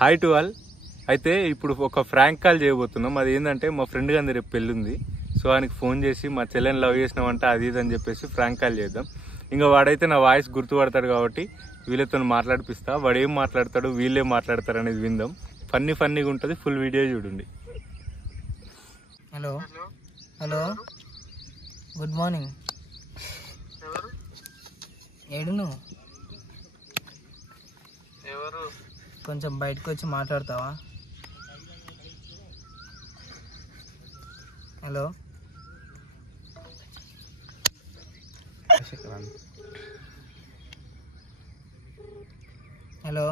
Hi to all. అయితే ఇప్పుడు ఒక ఫ్రాంక్ కాల్ చేయబోతున్నాం. అది ఏంటంటే మా ఫ్రెండ్ గారి రేపు పెళ్ళి ఉంది. సో ఆయనకి ఫోన్ చేసి మా చెల్లెని లవ్ చేసినామంటే అది ఇది అని చెప్పేసి ఫ్రాంక్ కాల్ చేద్దాం. ఇంకా వాడైతే నా వాయిస్ గుర్తుపడతాడు కాబట్టి వీళ్ళతో మాట్లాడిపిస్తా. వాడు ఏం మాట్లాడతాడు, వీళ్ళే మాట్లాడతారు అనేది విందాం. ఫన్నీగా ఉంటుంది. ఫుల్ వీడియో చూడండి. Hello hello, good morning. ఏడు నువ్వు కొంచెం బయటకు వచ్చి మాట్లాడతావా? హలో హలో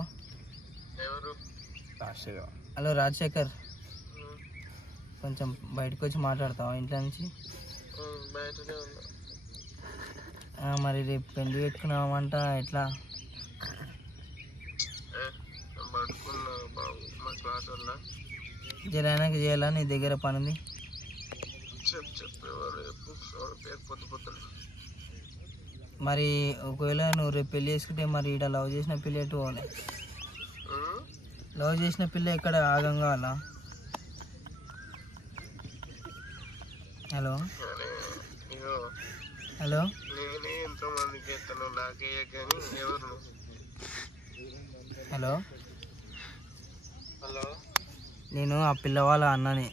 హలో రాజశేఖర్, కొంచెం బయటకు వచ్చి మాట్లాడతావా ఇంట్లో నుంచి? మరి రేపు పెళ్లి పెట్టుకున్నామంట, ఎట్లా? జరానికి చేయాలా? నీ దగ్గర పని ఉంది. మరి ఒకవేళ నువ్వు రేపు పెళ్లి చేసుకుంటే మరి ఇక్కడ లవ్ చేసిన పిల్ల ఎటు పోవాలి? లవ్ చేసిన పిల్ల ఎక్కడ ఆగం కావాలా? హలో హలో, హలో నేను ఆ పిల్లవాళ్ళ అన్నని.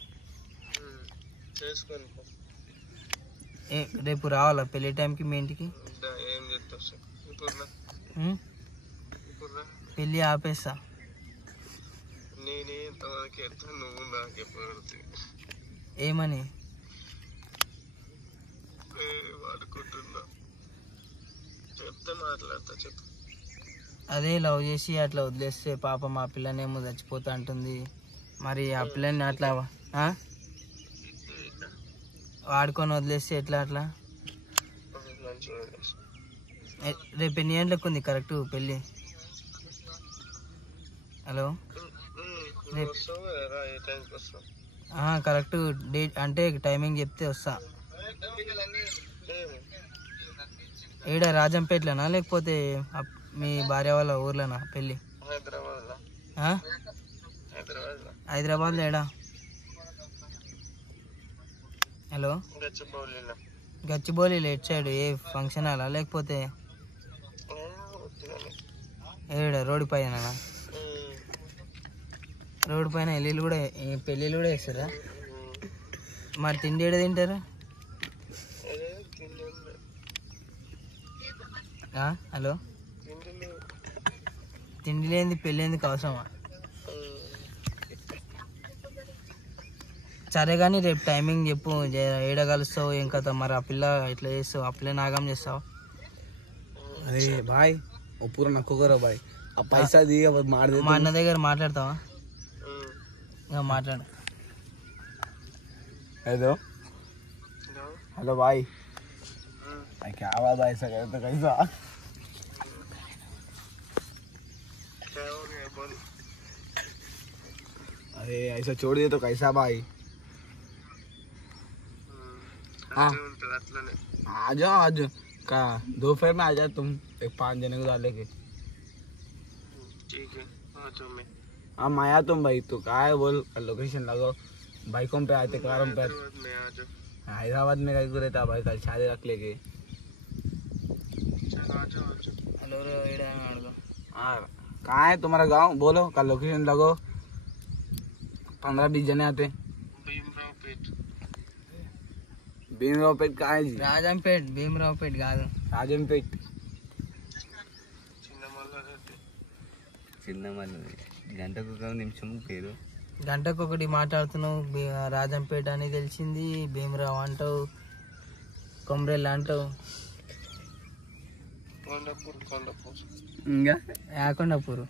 రేపు రావాలా పెళ్లి టైంకి మీ ఇంటికి? పెళ్ళి ఆపేస్తా. ఏమని? అదే లవ్ చేసి అట్లా వదిలేస్తే పాప మా పిల్లనేమో చచ్చిపోతా అంటుంది. మరి ఆ పిల్లని అట్లా వాడుకొని వదిలేస్తే ఎట్లా? అట్లా రేపు ఎన్ని గంటలకు ఉంది కరెక్ట్ పెళ్ళి? హలో, కరెక్ట్ డేట్ అంటే టైమింగ్ చెప్తే వస్తా. ఏడా రాజంపేటలోనా లేకపోతే మీ భార్య వాళ్ళ ఊర్లోనా పెళ్ళి? హైదరాబాద్లో ఏడా? హలో, గచ్చిబౌలిలో ఎట్ సైడ్? ఏ ఫంక్షన్ హాలా లేకపోతే ఏడా రోడ్డు పైన? రోడ్డు పైన పెళ్ళిళ్ళు కూడా వేస్తారా? మరి తిండి ఏడ తింటారు? హలో, తిండి లేనిది పెళ్ళి ఎందుకు అవసరమా? సరే కానీ రేపు టైమింగ్ చెప్పు. ఏడ కలుస్తావు, ఏం కథ? మరి ఆ పిల్ల ఎట్లా చేస్తావు? ఆ పిల్ల నాగం చేస్తావు? అరే బాయ్ పూర నక్కుకోరా బాయ్, ఆ పైసా దిగ మా అన్న దగ్గర మాట్లాడతావా? మాట్లాడు. हेलो हेलो भाई, क्या आवाज ऐसा करे तो कैसा? अरे ऐसा छोड़ दिया तो कैसा भाई? हाँ आ जाओ आज का दोपहर में आ जाओ तुम, एक 5 जने को डाले के। ठीक है हाँ मैं आया तुम भाई, तो कहा है बोल लोकेशन लगाओ, बाइकों पे आते कारों पे। हैदराबाद में कहीं रहता भाई, कल शादी रख लेके। हेलो हाँ कहाँ है तुम्हारा गांव? बोलो कल लोकेशन लगो, 15-20 जने आते। भीमरावपेट कहाँ है जी? రాజంపేట్. భీమరావుపేట్ కాదు, రాజంపేట్. గంటకు ఒక నిమిషం పేరు. గంటకు ఒకటి మాట్లాడుతున్నావు. రాజంపేట అని తెలిసింది, భీమరావు అంటావు, కొమ్రెల్ అంటావు. ఇంకా యాకొండపూర్.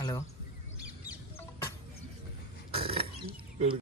హలో